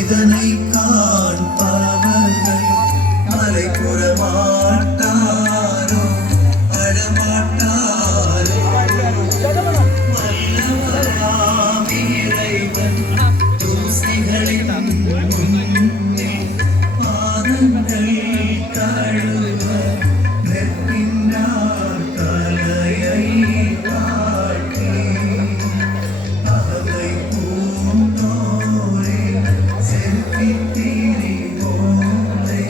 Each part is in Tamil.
இதனை காண்பவர்கள் மலை புறமாட்டாரோ அழமாட்டாரோ வல்லவராம் இறைவன் தூசிகளின் முன்னே பாதங்கள் கழுவ நிற்கின்றார் தலையை காட்டி அவை பூந்தோரே செல்வித்தீரி போலே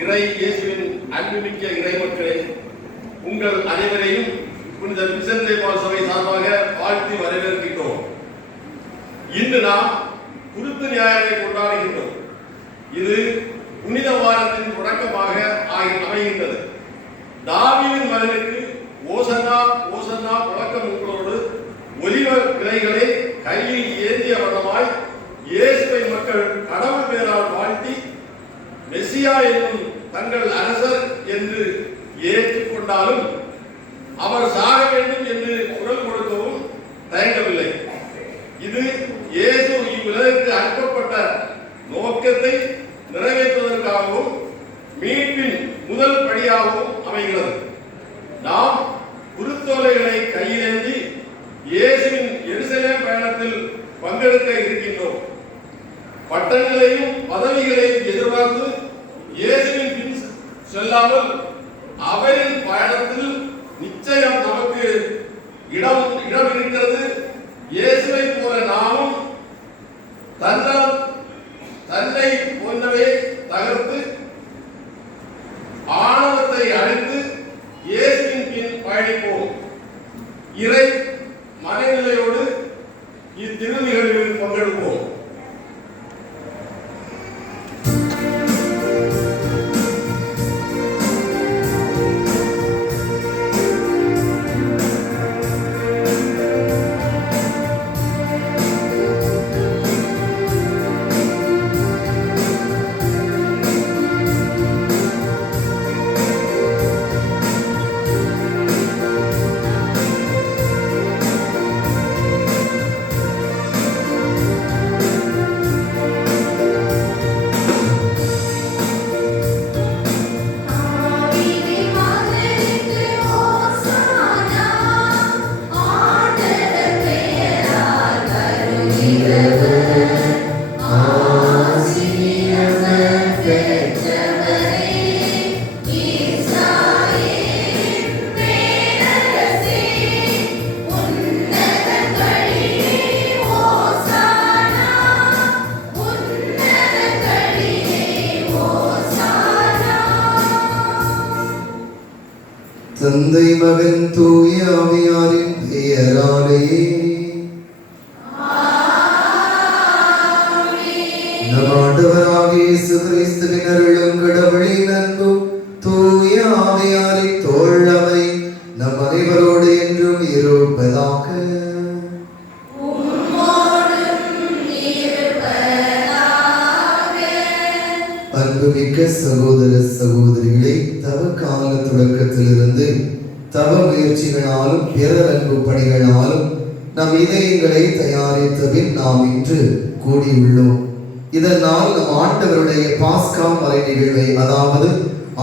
இறை இயேசுவின் அன்புமிக்க இறை மக்களே, உங்கள் அனைவரையும் புனித விசன்தை பால் சபை சார்பாக வாழ்த்தி வரவேற்கின்றோம். இன்று நாம் குருத்து ஞாயிறை கொண்டாடுகின்றோம். இது புனித வாரத்தின் தொடக்கமாக அமைகின்றது. தாவீதின் மகனுக்கு ஓசன்னா ஓசன்னா முழக்கங்களோடு ஒலிவ கிளைகளை கையில் ஏந்திய வண்ணமாய் இயேசுவை மக்கள் கடவுள் பேரால் வாழ்த்தி மெசியா என்னும் தங்கள் அரசர் என்று ஏற்றுக்கொண்டாலும் அவர் சாக வேண்டும் என்று குரல் கொடுக்கவும் தயங்கவில்லை. இது இயேசு இவ்வுலகிற்கு அனுப்பப்பட்ட நோக்கத்தை நிறைவேற்றுவதற்காகவும் மீட்பின் முதல் படியாகவும் அமைகிறது. நாம் குருத்தோலைகளை கையிலேந்தி இயேசுவின் எருசலேம் பயணத்தில் பங்கெடுக்க இருக்கின்றோம். பட்டங்களையும் பதவிகளையும் எதிர்பார்த்து இயேசுவின் பின் செல்லாமல் அவரின் பயணத்தில் நிச்சயம் நமக்கு இடம் இருக்கிறது. இயேசுவை போல நாமும் தன்னை போன்றவை தகர்த்து ஆணவத்தை அழித்து இயேசுவின் பின் பயணிப்போம். இறை மனநிலையோடு இத்திருநிகழ்வில் பங்கெடுப்போம். தந்தை மகன் தூய ஆவியாரின் பெயராலே நம் ஆண்டவராகிய இயேசு கிறிஸ்துவின் அருளும் கடவுளின் அன்பும் தூய ஆவியாரின் தோழமை நம் அனைவரோடு என்றும் இருப்பதாக. அன்புமிக்க சகோதர சகோதரிகளை தவ கால தொடக்கத்திலிருந்து தவ முயற்சிகளாலும் பிறர் அன்பு பணிகளாலும் நம் இதயங்களை தயாரித்த பின் நாம் இன்று கூடியுள்ளோம். இதனால் நம் ஆண்டவருடைய பாஸ்கா மறை நிகழ்வை, அதாவது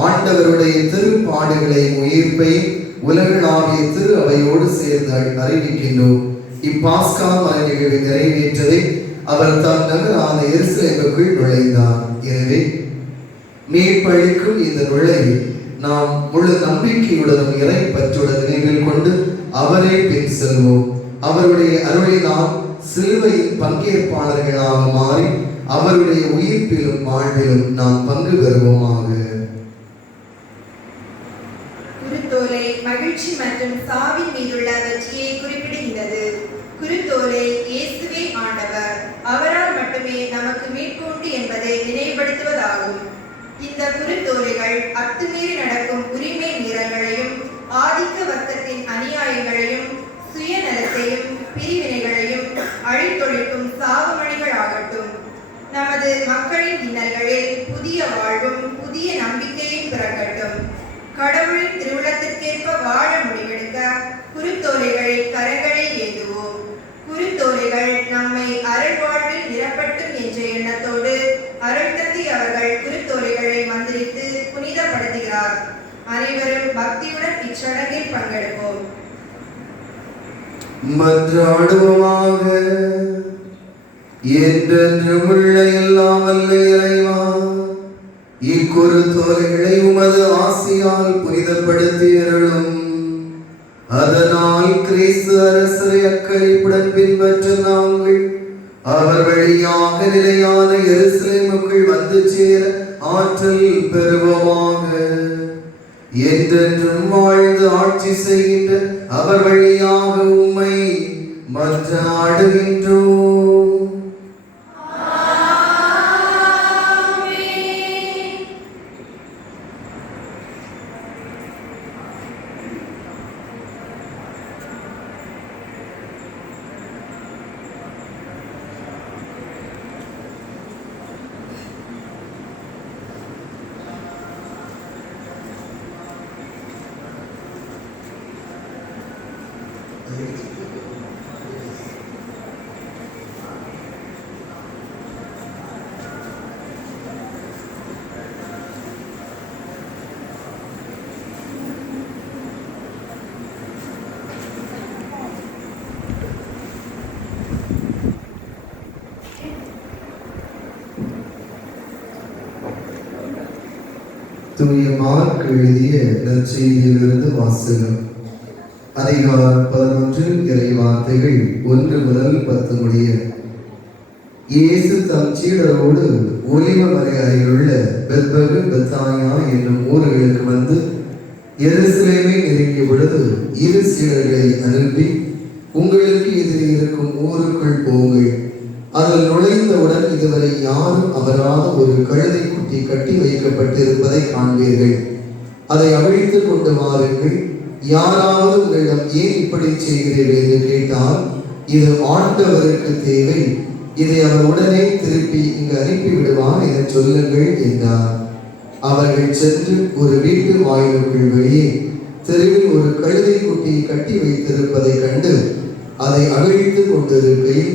ஆண்டவருடைய திருப்பாடுகளையும் உயிர்ப்பையும் உலகளாவிய திரு அவையோடு சேர்ந்து அறிவிக்கின்றோம். இப்பாஸ்கா மறை நிகழ்வை நிறைவேற்றதை அவர் தம் நகரான எருசலேமுக்குள் நுழைந்தார். எனவே மீட்பளிக்கும் இந்த நுழைவை நாம் முழு நம்பிக்கையுடனும் இறை பற்றுடன் நினைவில் கொண்டு அவரை பின் செல்வோம். அவருடைய அருளினால் சிலுவையின் பங்கேற்பாளர்களாக மாறி அவருடைய உயிர்ப்பிலும் வாழ்விலும் நாம் பங்கு பெறுவோமாக. குருத்தோலை மகிழ்ச்சி மற்றும் சாவின் மீதுள்ள வெற்றியை குறிப்பிடுகிறது. குருத்தோலை இயேசுவே ஆண்டவர், அவரால் மட்டுமே நமக்கு மீட்பு உண்டு என்பதை நினைவுபடுத்துவதாகும். இந்த குருத்தோலைகள் அத்துமீறி நடக்கும் உரிமை மீறல்களையும் ஆதிக்க வர்க்கத்தின் அநியாயங்களையும் சுயநலத்தையும் பிரிவினைகளையும் அழித்தொழிக்கும் சாவுமணிகளாகட்டும். நமது மக்களின் இன்னல்களில் புதிய வாழ்வும் புதிய நம்பிக்கையும் பிறக்கட்டும். கடவுளின் திருவுளத்திற்கேற்ப வாழ முடிவெடுக்க குருத்தோலைகளை கரங்களில் ஏந்துவோம். குருத்தோலைகள் நம்மை அருள் வாழ்வில் நிரப்பட்டும் என்ற எண்ணத்தோடு அருள் தந்தை அவர்கள் குருத்தோலைகளை மந்திரித்து புனிதப்படுத்துகிறார். அனைவரும் பக்தியுடன் இச்சடங்கில் பங்கெடுப்போம். மன்றாடுவோமாக. என்றென்றும் உள்ள எல்லாம் வல்ல இறைவா, இக்குருத்தோலைகளை உமது ஆசியால் புனிதப்படுத்தி அருளும். அதனால் கிறிஸ்து அரசரை அக்களிப்புடன் பின்பற்ற நாங்கள் அவர் வழியாக நிலையான எருசலேமுக்குள் வந்து சேர ஆற்றல் பெறுவோமாக. என்றென்றும் வாழ்ந்து ஆட்சி செய்கின்ற அவர் வழியாக உம்மை மன்றாடுகின்றோம். தூய மார்க் எழுதிய நற்செய்தியிலிருந்து வாசகம். அதிகாரம் 11 இறை வார்த்தைகள் 1 முதல் 10 முடிய. இயேசு தம் சீடரோடு ஒலிவ மலை அருகிலுள்ள பெத்பகு பெத்தானியா என்னும் ஊர்களுக்கு வந்து எருசலேமை நெருங்கிய பொழுது இரு சீடர்களை அனுப்பி, உங்களுக்கு எதிரே இருக்கும் ஊருக்குள் போங்கள். அதில் நுழைந்தவுடன் இதுவரை யாரும் அமராத ஒரு கழுதை குட்டி கட்டி வைக்கப்பட்டிருப்பதை காண்பீர்கள். அதை அவிழ்த்து கொண்டு வாருங்கள். யாராவது உங்களிடம் ஏன் இப்படி செய்கிறீர்கள் என்று கேட்டால், இது ஆண்டவருக்கு தேவை, இதை அவர் உடனே திருப்பி இங்கு அனுப்பி விடுவார் என சொல்லுங்கள் என்றார். அவர்கள் சென்று ஒரு வீட்டு வாயிலுக்குள் வெளியே தெருவில் ஒரு கழுதை குட்டியை கட்டி வைத்திருப்பதை கண்டு அதை அவிழ்த்து கொண்டிருக்கையில்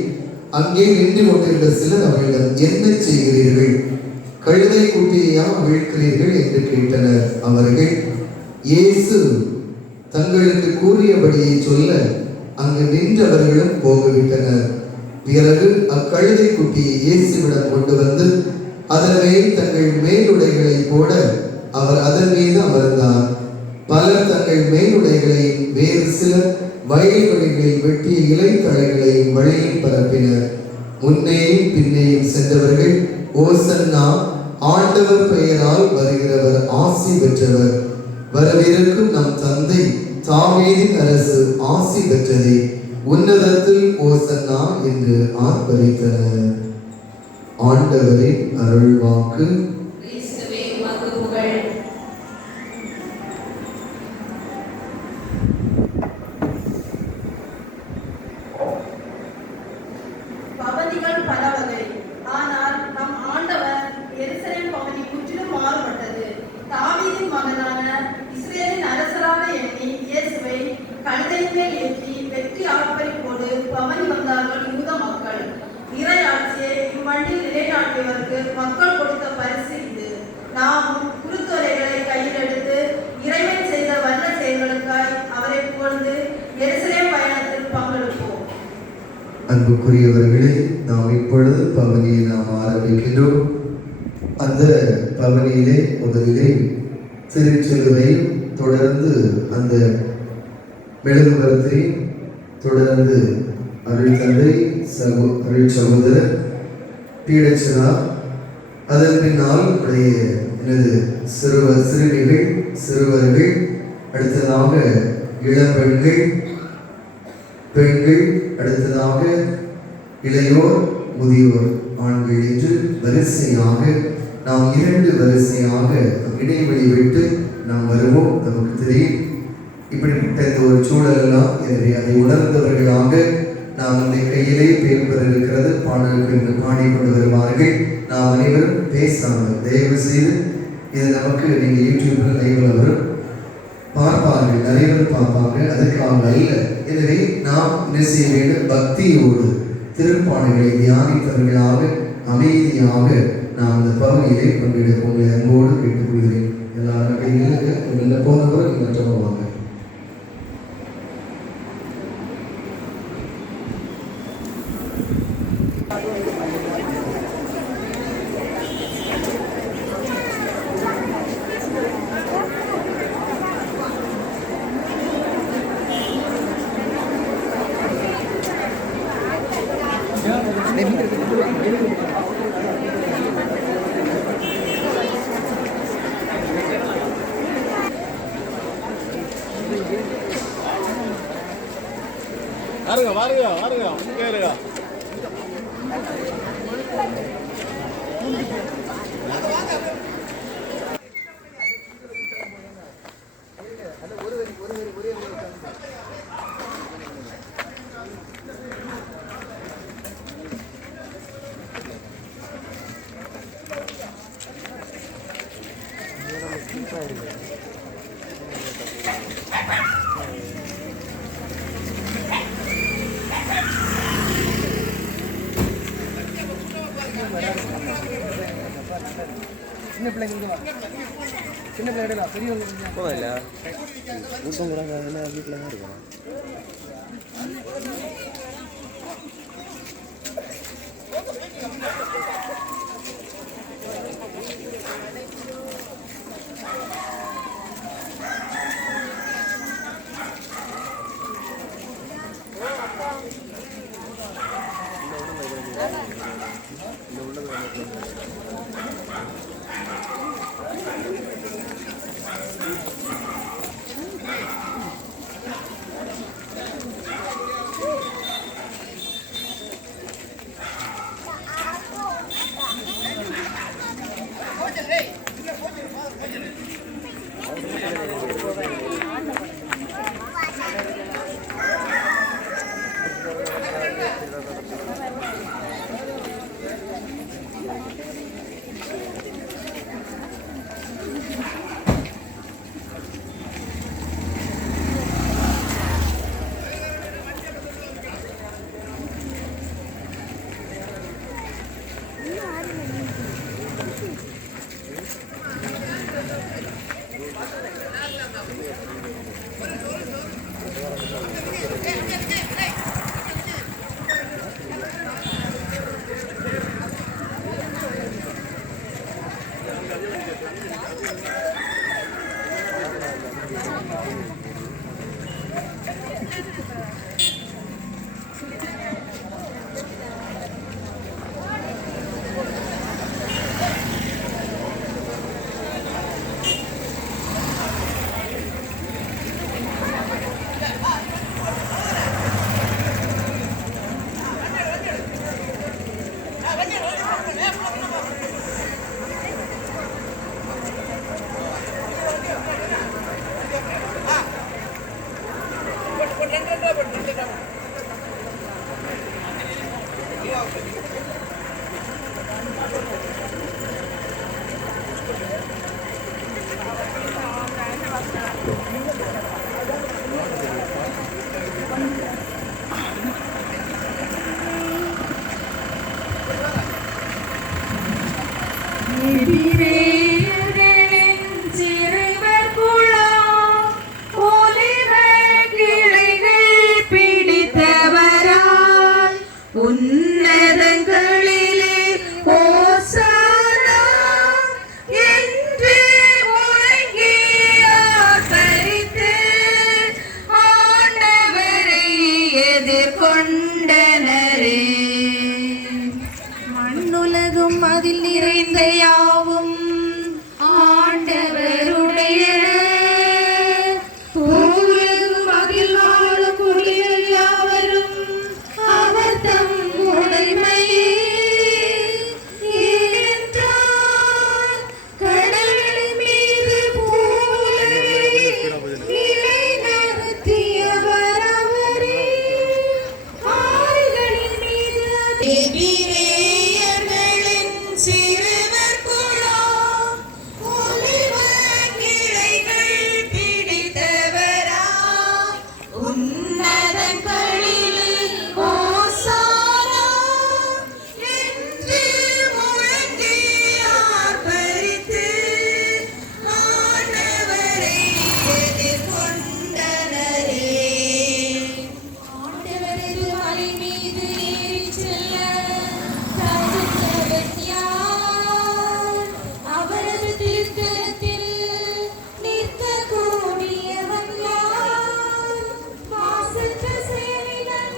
அங்கே நின்று கொண்டிருந்த சிலர் அவர்களிடம், என்ன செய்கிறீர்கள்? கழுதை குட்டியையா அவிழ்க்கிறீர்கள் என்று கேட்டனர். அவர்கள் இயேசு தங்களுக்கு கூறியபடியை சொல்ல அங்கு நின்றவர்களும் போகவிட்டனர். பிறகு அக்கழுதை குட்டியை இயேசுவிடம் கொண்டு வந்து அதன் மேல் தங்கள் மேலுடைகளை போட அவர் அதன் மீது அமர்ந்தார். பலர் தங்கள் மேலுடைகளையும் வேறு சிலர் வயல்வெளிகளில் வெட்டிய இலைத்தழைகளையும் வழியில் பரப்பினர். முன்னேயும் பின்னேயும் சென்றவர்கள், ஓசன்னா, ஆண்டவர் பெயரால் வருகிறவர் ஆசி பெற்றவர், வரவிருக்கும் நம் தந்தை தாவீதின் அரசு ஆசி பெற்றதே, உன்னதத்தில் ஓசன்னா என்று ஆர்ப்பரித்தனர். ஆண்டவரின் அருள்வாக்கு. பவதிகள் பல வகை. ஆனால் நம் ஆண்டவர் எருசலேம் பகுதி முற்றிலும் மாறுபட்டது. தாவீதின் மகனான இஸ்ரேலின் அரசராக எண்ணி அன்புக்குரியவர்களே, நாம் இப்பொழுது பவனியை நாம் ஆரம்பிக்கின்றோம். அந்த பவனியிலே முதலிலே திருச்சிலுவையும் தொடர்ந்து அந்த மெழுகுவர்த்தையும் தொடர்ந்து அருள் தந்தை அருள் சகோதரர் பீடச்சனா, அதன் பின்னால் உடைய எனது சிறுமிகள் சிறுவர்கள், அடுத்ததாக இளம்பெண்கள் பெண்கள், அடுத்ததாக இளையோர் முதியோர் ஆண்கள் என்று வரிசையாக நாம் 2 வரிசையாக இடைவெளி விட்டு நாம் வருவோம். நமக்கு தெரியும் இப்படிப்பட்ட இந்த ஒரு சூழலெல்லாம். எனவே அதை உணர்ந்தவர்களாக நாம் இந்த கையிலே பேப்பர் இருக்கிறது, பாடல்கள் என்று பாடிக்கொண்டு வருவார்கள். நாம் அனைவரும் பேசாமல் தயவு செய்து இது நமக்கு நீங்கள் யூடியூப்பில் லைவில் வரும் பார்ப்பார்கள், நிறைய பேர் பார்ப்பாங்க, அதுக்காக அல்ல. எனவே நாம் என்ன செய்ய வேண்டும்? பக்தியோடு திருப்பாடல்களை தியானித்தவர்களாக அமைதியாக நாம் இந்த பகுதியிலே பங்கெடுக்க உங்களை அன்போடு கேட்டுக்கொள்கிறேன். எல்லாரும் கையில் போனவர்கள் மற்றவங்க வாங்க. வாருங்க இங்கே இருங்க. சின்ன பிள்ளைங்க சின்ன பிள்ளை பெரியவங்க போகல ஊட்டம் கூட வீட்டில் தான் இருக்கணும். கொண்டனரே. மண்ணுலகும் அதில் நிறைந்த யாவும் ஆண்டவருடையன. பூவுலகும் அதில் வாழும் குடிகள் யாவரும் அவர் தம் உடைமையே. ஏனென்றால் கடல்களின் மீது பூவுலகை நிலைநிறுத்தியவர் அவரே. ஆறுகளின் மீது எபிரேயர்களின் சிறுவர் குலம் ஒலிவக் கிளைகள் பிடித்தவராய் உன்னதங்களில் ஓசானா என்று முழங்கி ஆர்ப்பரித்து ஆண்டவரை எதிர்கொண்டனரே. ஆண்டவரது மலை மீது ஏறிச் செல்ல தகுந்தவன் யார்? அவரது திருத்தலத்தில் நிற்கக்கூடியவன் யார்? மாசற்ற செயலினன்,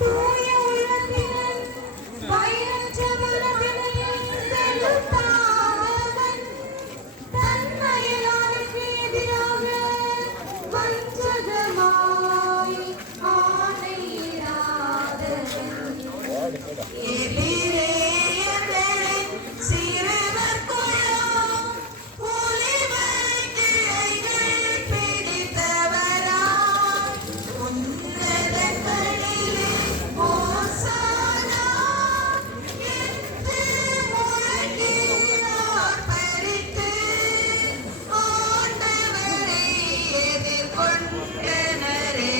தூய உள்ளத்தினன், பயனற்ற மனநிலையில் செலுத்தாதவன், தன் அயலானுக்கு எதிராக வஞ்சகமாய் ஆணையிடாதவன். எபிரேயர்களின் சிறுவர் குலம் ஒலிவக் கிளைகள் பிடித்தவராய் உன்னதங்களிலே ஓசானா என்று முழங்கி ஆர்ப்பரித்து ஆண்டவரை எதிர்கொண்டனரே.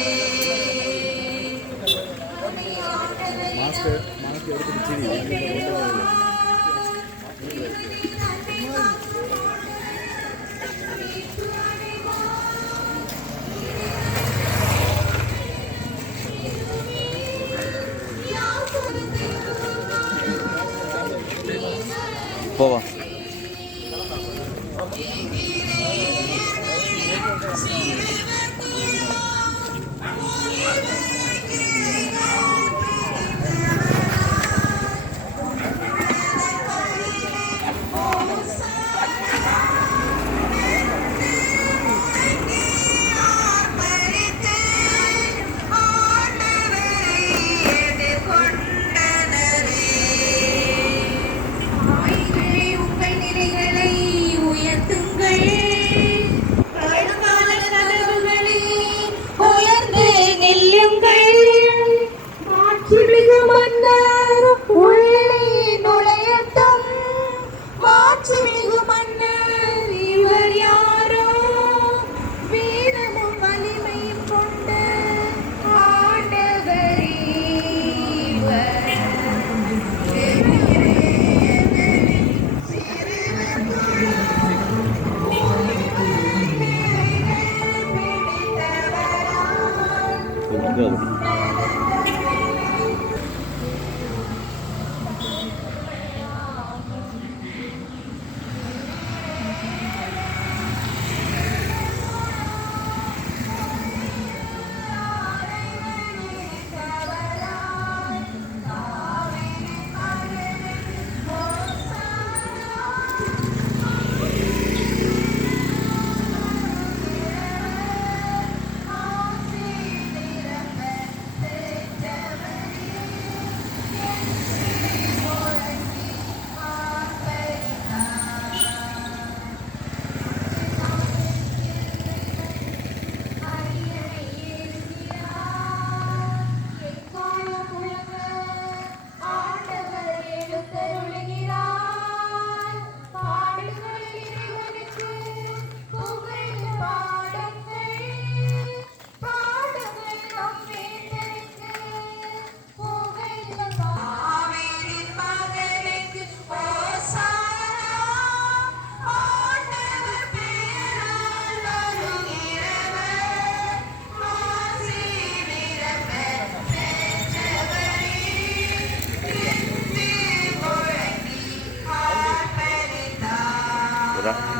போவா. உங்கள் நிலைகளை உயர்த்துங்கள். பழங்கால கதவுகளே உயர்ந்து நில்லுங்கள். மாட்சிமிகு மன்னர் உள்ளே நுழையட்டும். மாட்சிமிகு மன்னர் இவர் யாரோ? வீரமும் வலிமையும் கொண்ட ஆண்டவரே இவர்.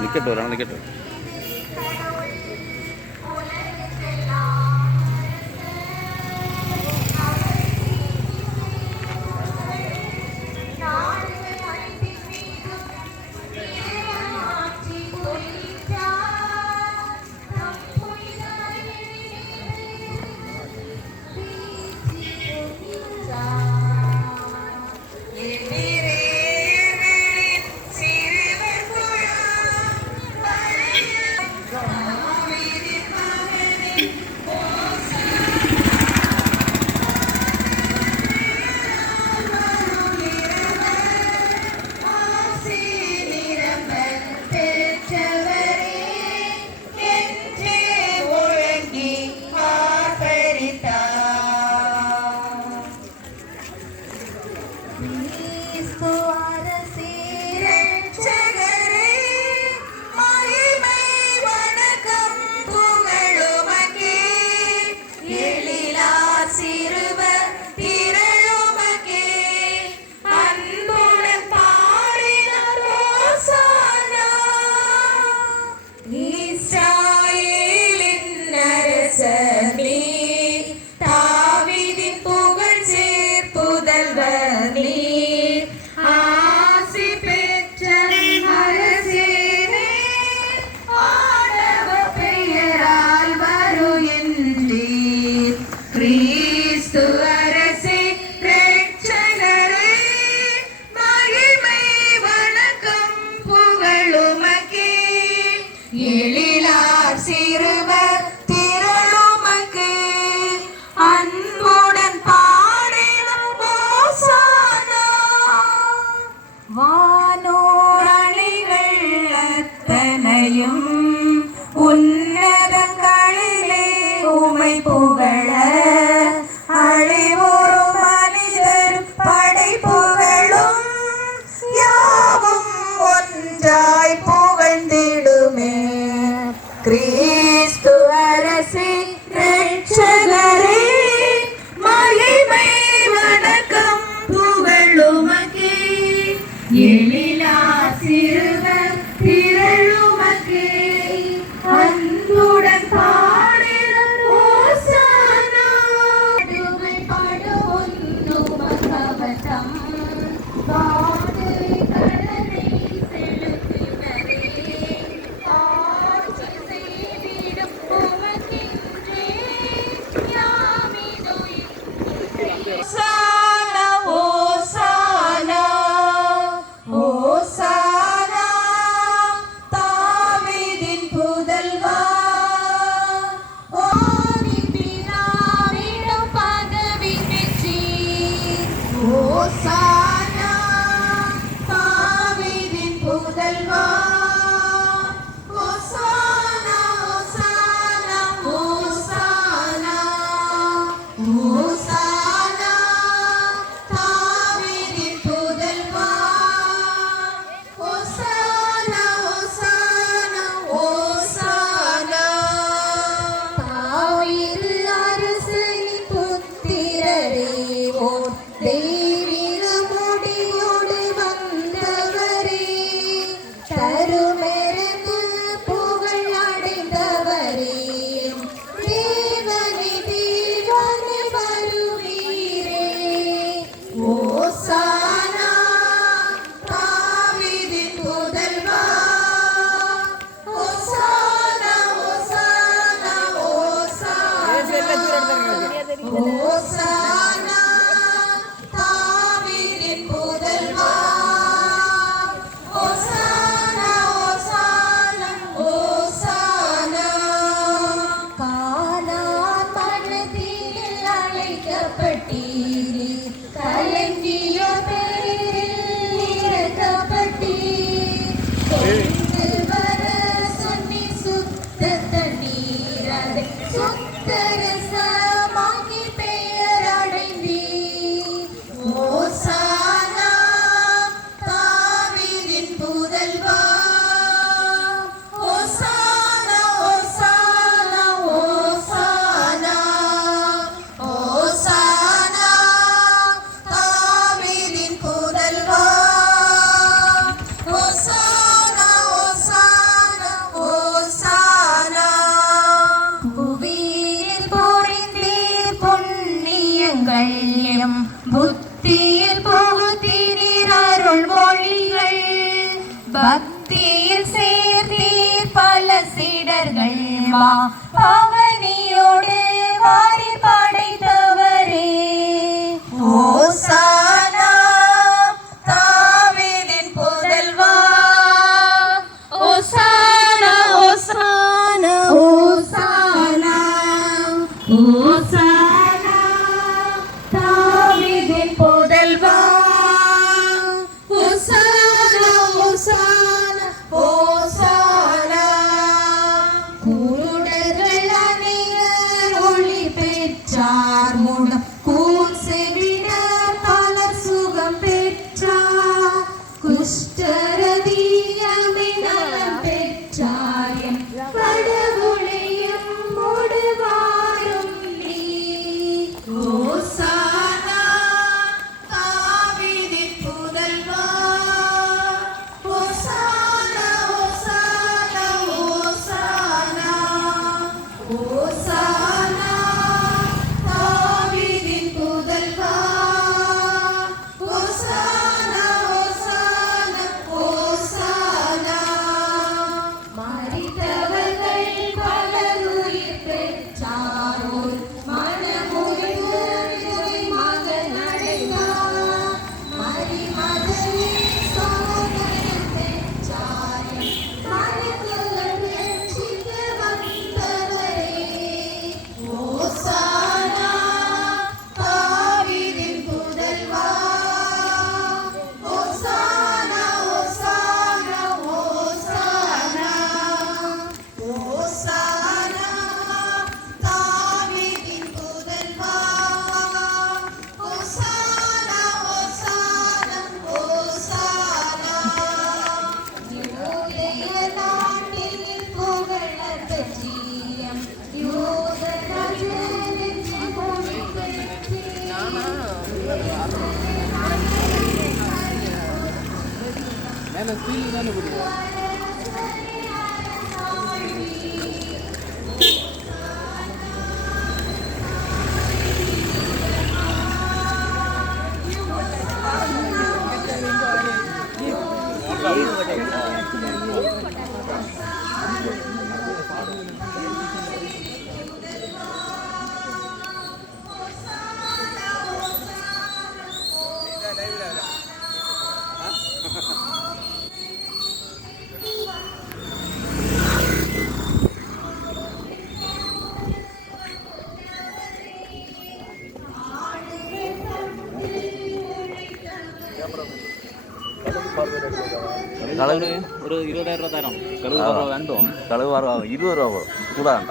நிக்கட்டும், ஒராள் நிக்கட்டும். கடவுள் கிறிஸ்து அரசே இரட்சகரே, மகிமை வணக்கம் புகழுமக்கே, எழிலார் சிறுவர் திரளுமக்கே, அன்புடன் பாடினார் ஓசானா. இஸ்ராயேலின் அரசனே, தாவீதின் புகழ்ச்சேர் புதல்வர் நீர், ஆசி பெற்ற அரசேனே, ஆண்டவர் பெயரால் வருகின்றீர். கிறிஸ்து அரசே இரட்சகரே, மகிமை வணக்கம் புகழுமக்கே, எழிலார் சிறுவர் திரளுமக்கே, அன்புடன் பாடினார் ஓசானா. வானோர் அணிகள் அத்தனையும் உன்னதங்களிலே உமை புகழ, அழிவுறும் மனிதர் படைப்புகளும் யாவும் ஒன்றாய் புகழ்ந்திடுமே. கிறிஸ்து அரசே இரட்சகரே, மகிமை வணக்கம் புகழுமக்கே, எழிலார் சிறுவர் திரளுமக்கே, அன்புடன் பாடினார் ஓசானா. படுவொன்னுமகவதம் வாடு கடலை செலுத்தினரே, ஆட்சி செய்திடும் உமக்கென்றே யாமிதோ ஓசானா, ஓசானா, ஓசானா, தாவீதின் புதல்வா, வானின் பிதாவிடம் பதவி பெற்றீர். ஓசானா, தாவீதின் புதல்வா, ஓசானா, ஓசானா, ஓசானா, ஓசானா, தாவீதின் புதல்வா, ஓசானா, ஓசானா, ஓசானா. தாவீது அரசனின் புத்திரரே, ஓர் தெய்வீக முடியோடு வந்தவரே, தருமெருந்து புகழ் அடைந்தவரே, தேவனே தேவனே வருவீரே. ஓசானா, தாவீதின் புதல்வா, ஓசானா, ஓசானா, ஓசானா, ஓசானா, தாவீதின் புதல்வா, ஓசானா, ஓசானா, ஓசானா. கானான் மனதில் அழைக்கப்பட்டீரே, கலங்கிய பேரில் இறக்கப்பட்டீர். கொண்டு வர சொன்னி சுத்த தண்ணீர், அதை சுத்த ரசமாக்கி பெயர் அடைந்தீர். ஓசானா, தாவீதின் புதல்வா, ஓசானா, ஓசானா, ஓசானா, ஓசானா, தாவீதின் புதல்வா, ஓசானா, ஓசானா, ஓசானா. புவியில் பொறிந்தீர் புண்ணியங்கள், எம் புத்தியில் புகுத்தினீர் அருள் மொழிகள், பக்தியில் சேர்த்தீர் பல சீடர்கள், மா பவனியோடு வாரி படைத்தவரே. ஓசானா, தாவீதின் புதல்வா, ஓசானா, ஓசானா, ஓசானா, ஓசானா, தாவீதின் புதல்வா, ஓசானா, ஓசானா, ஓசானா. குருடர்கள் அநேகர் ஒளி பெற மேலே ஸ்டீல் தானே பிடிக்கும். കളവ് ഒരു 20,000 രൂപ തരാം. കളവ് കുറവ് വേണ്ടോ? കളവ് കുറവ് 20 രൂപ കൂടാ വേണ്ട.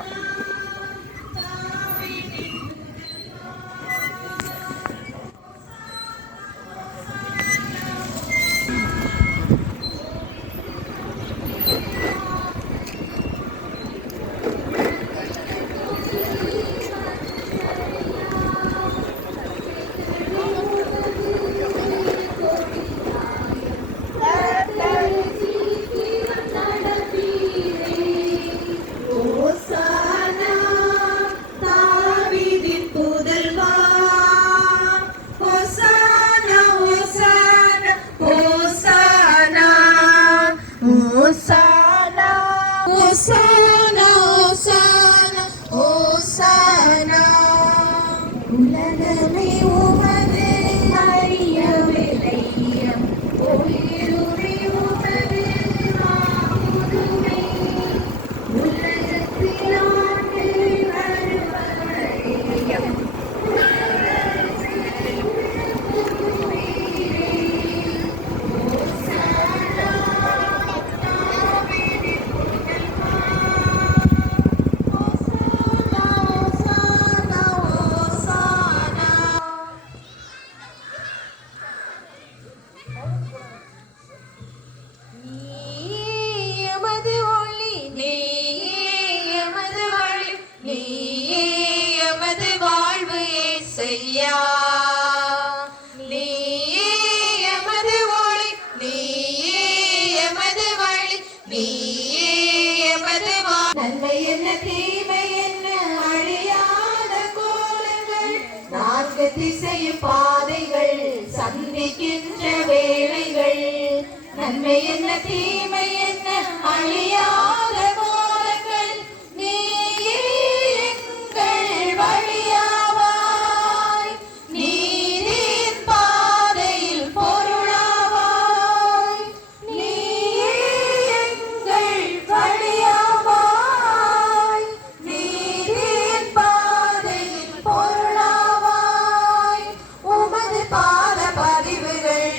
உலகமே உமது அரிய விலையம் உயிருமே உமது மாமுதுமை உலகத்தில் ஆண்டு வருவரையம் நன்மை என்ன தீமை என்ன அழியாத கோலங்கள் நான்கு திசையும் பாதைகள் சந்திக்கின்ற வேளைகள் நன்மை என்ன தீமை என்ன அழியாத கோலங்கள் நீயே எங்கள் வழியாவாய் நீரின் பாதையில் பொருளாவாய் நீயே எங்கள் வழியாவாய் நீரின் பாதையில் பொருளாவாய் உமது பாத பதிவுகள்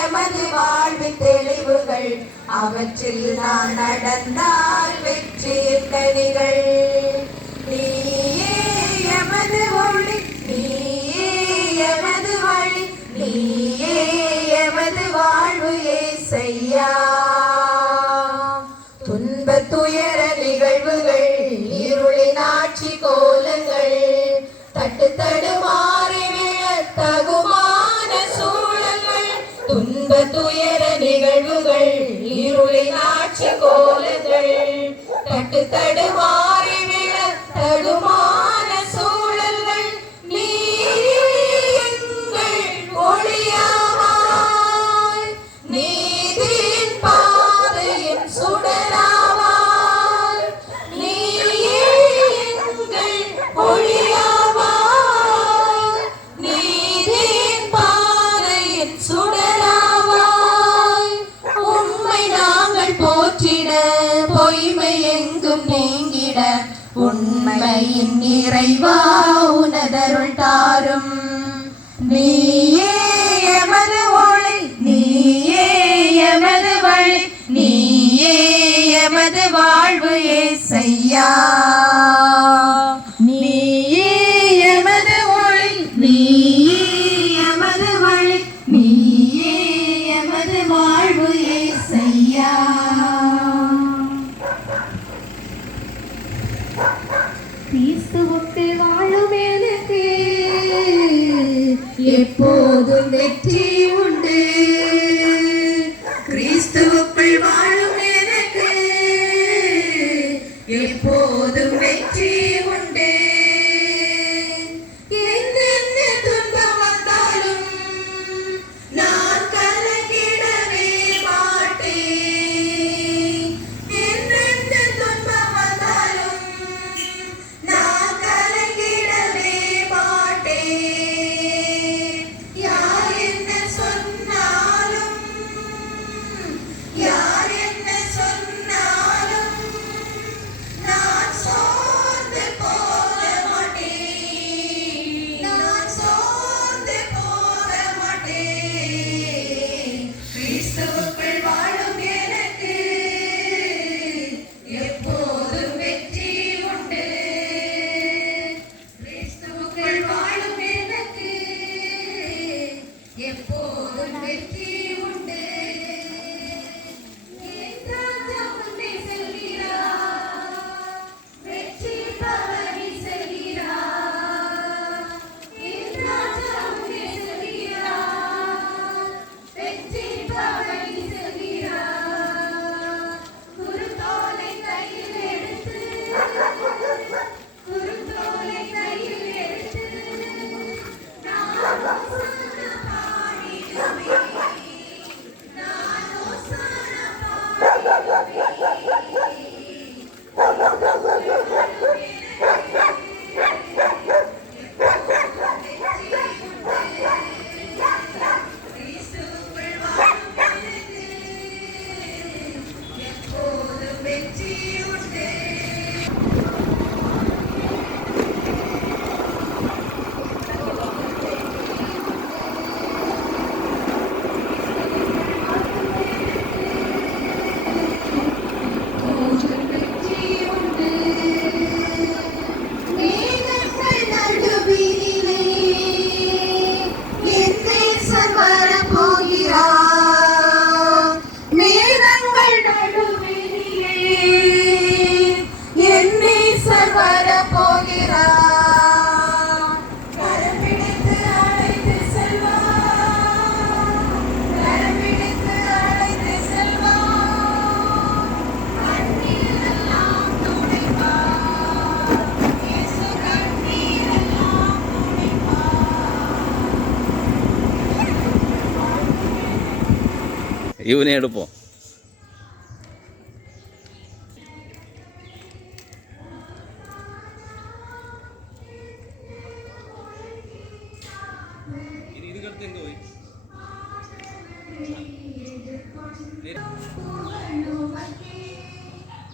எமது வாழ்வின் தெளிவுகள் அவற்றில் நான் நடந்தால் வெற்றியின் கனிகள் நீயே எமது ஒளி நீயே எமது வழி நீயே எமது வாழ்வு ஏசையா துன்ப துயர நிகழ்வுகள் இருளின் ஆட்சி கோலங்கள் தட்டு தடுமாறி விழ தகுமான சூழல்கள் துன்ப துயர நிகழ்வுகள் இருளின் ஆட்சி கோலங்கள் தட்டு தடுமாறி விழ தகுமான சூழல்கள் நீரே எங்கள் ஒளியாவாய் நீதியின் பாதையின் சுடராவாய் நீயே எங்கள் ஒளியாவாய் நீதியின் பாதையின் சுடராவாய் உம்மை நாங்கள் போற்றிட பொய்மை எங்கும் நீங்கிட உண்மையின் நிறைவா உனதருள் தாரும் நீயே எமது ஒளி நீயே எமது வழி நீயே எமது வாழ்வு ஏசையா நீயே எமது ஒளி நீயே எமது வழி நீயே எமது வாழ்வு ஏசையா கிறிஸ்துவுக்கு வாழும் எனக்கு எப்போதும் வெற்றி உண்டு. கிறிஸ்துவுக்குள் வாழும் எனக்கு எப்போதும் வெற்றி உண்டு. என்னென்ன துன்பம் வந்தாலும் நான் கலங்கிடவே மாட்டேன். என்னென்ன துன்பம் வந்தாலும் நான் கலங்கிடவே மாட்டேன். யார் என்ன சொன்னாலும் யார் என்ன சொன்னாலும் நான் சோர்ந்து போக மாட்டேன். நான் சோர்ந்து போக மாட்டேன். கிறிஸ்துவுக்குள் வாழும் எனக்கு எப்போதும் வெற்றி உண்டு. கிறிஸ்துவுக்குள் வாழும் எனக்கு எப்போதும் வெற்றி உண்டு. என் ராஜா முன்னே செல்கிறார், வெற்றி பவனி செல்கிறார். என் ராஜா முன்னே செல்கிறார், வெற்றி பவனி செல்கிறார். குருத்தோலை கையில் எடுத்து குருத்தோலை கையில் எடுத்து நான் ஓசானா பாடிடுவேன். நான் ஓசானா கிறிஸ்துவுக்குள் வாழும் எனக்கு எப்போதும் வெற்றி உண்டு. வெற்றி உண்டு. மேகங்கள் நடுவினிலே என் நேசர் வரப்போகிறார். மேகங்கள் நடுவினிலே என் நேசர் வரப்போகிறார். கரம் பிடித்து அழைத்து செல்வார். கரம் பிடித்து அழைத்து செல்வார். கண்ணீரெல்லாம் துடைப்பார். இயேசு கண்ணீரெல்லாம் துடைப்பார். இவனே எடுப்போம்.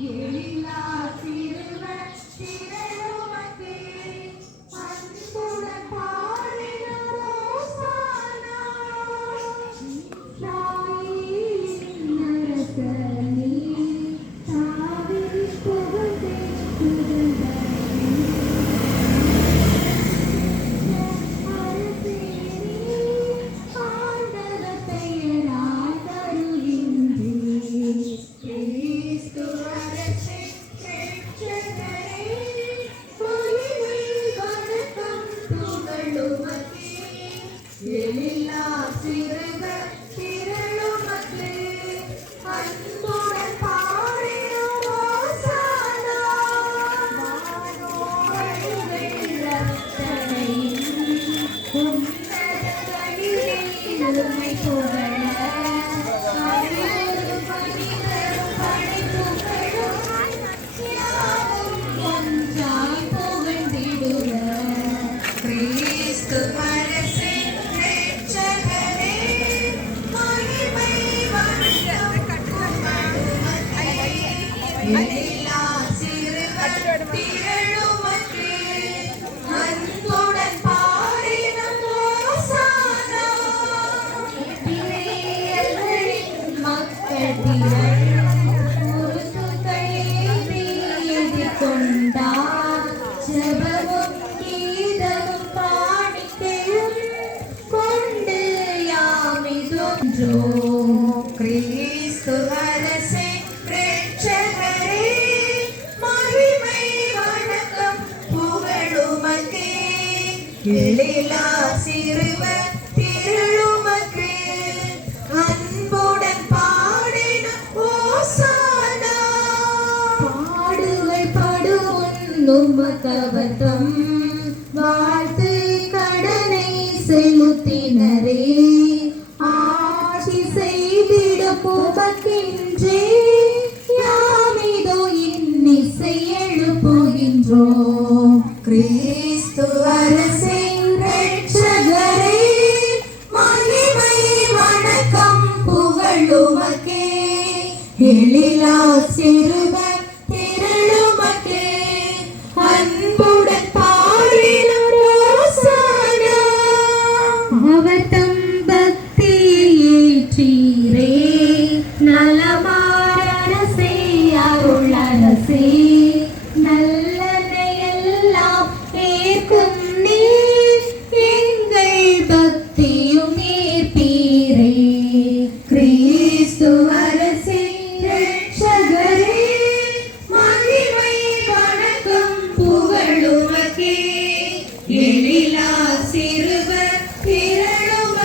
எழிலா சிறுவர் சிறையுமக்கே அன்புடன் பாடிடும் ஓசானா. தாயின் அரசனே, தாவீதின் புகழே புகழ்ந்தவனே. அரசே, ஆண்டவர் பெயரால் தருகின்றேன். கிறிஸ்து அரசே, ரட்சகரே, மகிமை வணக்கம் புகழுமக்கே. எழிலா சிறுவர் திரளுமக்கே அன்புடன் பாடிடும் ஓசானா. வானோரை வெள்ளத்தனையும் உன்னதங்களிலே உம்மை புகழ அனைவரும் பணிதரும் படைப்புகளும் யாவும் ஒன்றாய் புகழ்ந்திடுக. கிறிஸ்து அரசே, ரட்சகரே, மகிமை வணக்கம் புகழுமக்கே. எழிலா சிறுவர் திரளுமக்கே அன்புடன் பாடிடும் ஓசானா. பிள்ளைகளின் மக்கள் திரள் முறுக்குகளை நீதிக் கொண்டார். ஜெபமும் கீதமும் காணிக்கையும் கொண்டு யாமிதொன்றோம். கிறிஸ்து அரசே, ரட்சகரே, மகிமை வணக்கம் புகழுமக்கே. எழிலா சிறுவர் உமக்கவர்த்தம் வாழ்த்து கடனை செலுத்தினரே ஆட்சி செய்திட புமக்கின்றே யாமிதோ இன்னிசை எழுப்புகின்றோம் கிறிஸ்து அரசே இரட்சகரே மகிமை வணக்கம் புகழுமக்கே எழிலா சிறுவர் திரளுமக்கே அன்புடன் பாடினோர் ஓசானா அவர் தம் பக்தியை ஏற்றீரே நலமாரரசே அருளரசே நல்லனை எல்லாம் ஏற்கும் நீர் எங்கள் பக்தியும் ஏற்பீரே கிறிஸ்து அரசே இரட்சகரே மகிமை வணக்கம் புகழுமக்கே எழிலா சிறுவர் திரளுமக்கே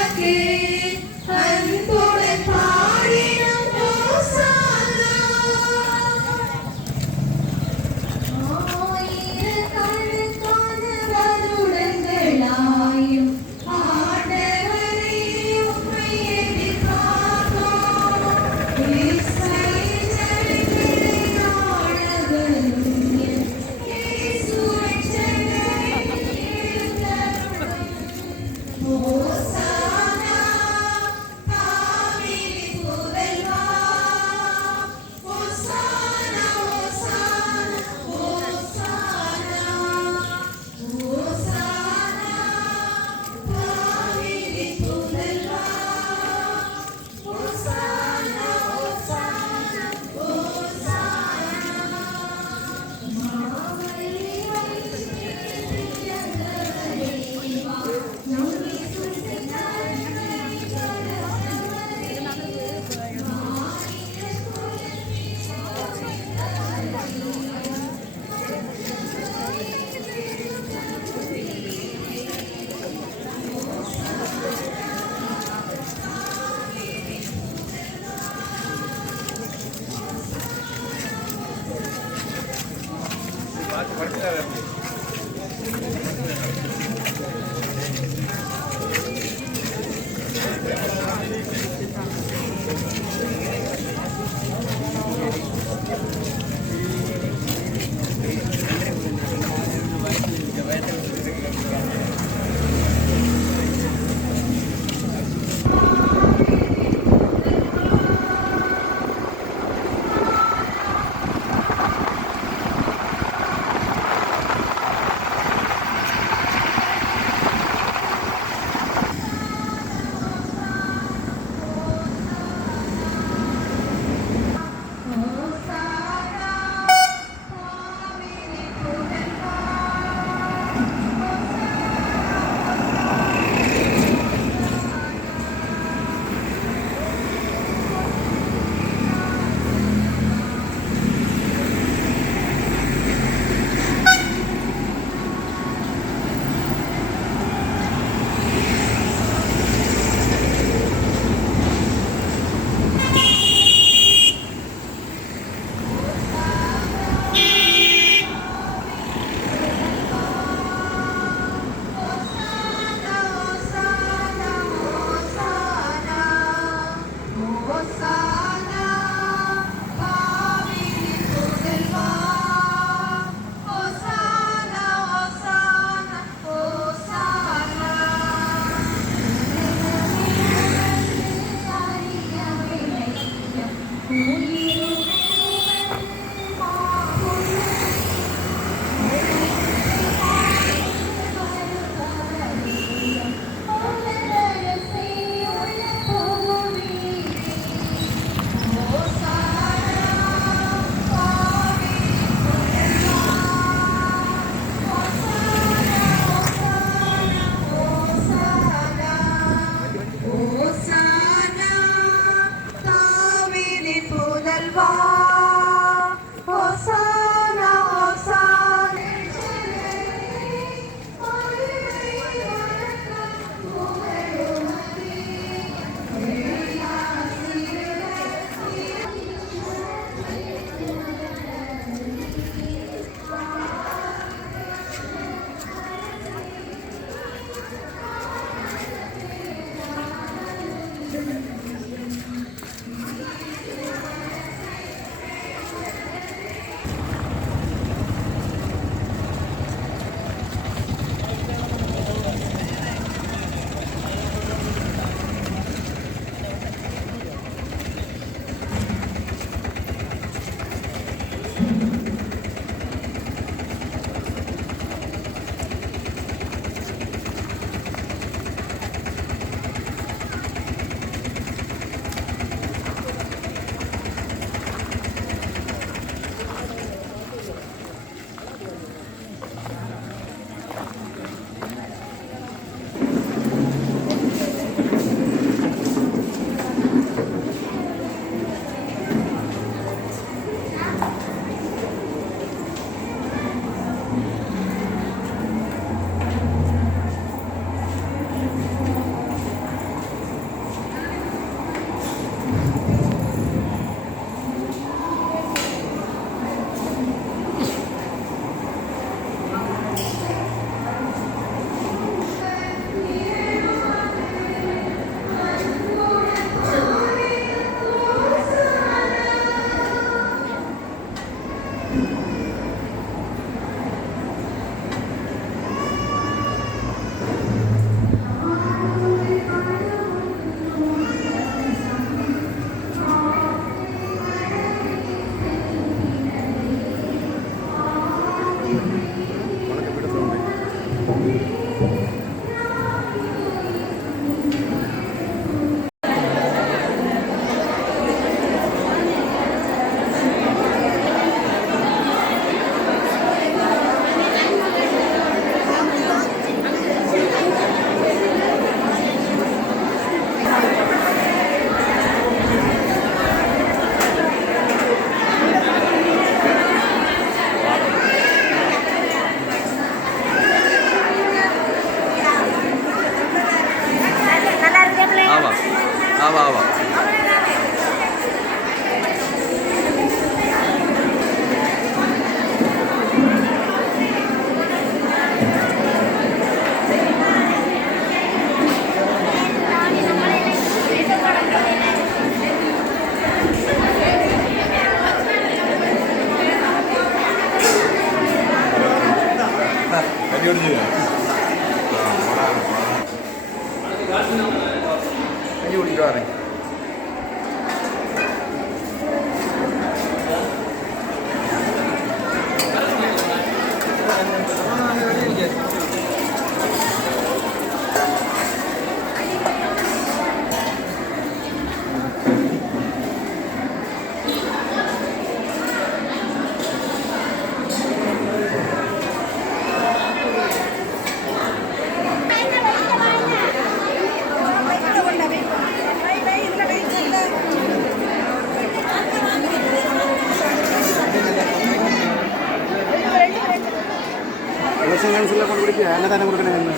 ഇലക്ഷൻ കൗൺസിലിലെ കൊണ്ടുപിടിക്കുക അന്നദാനം കൊടുക്കണമെന്ന്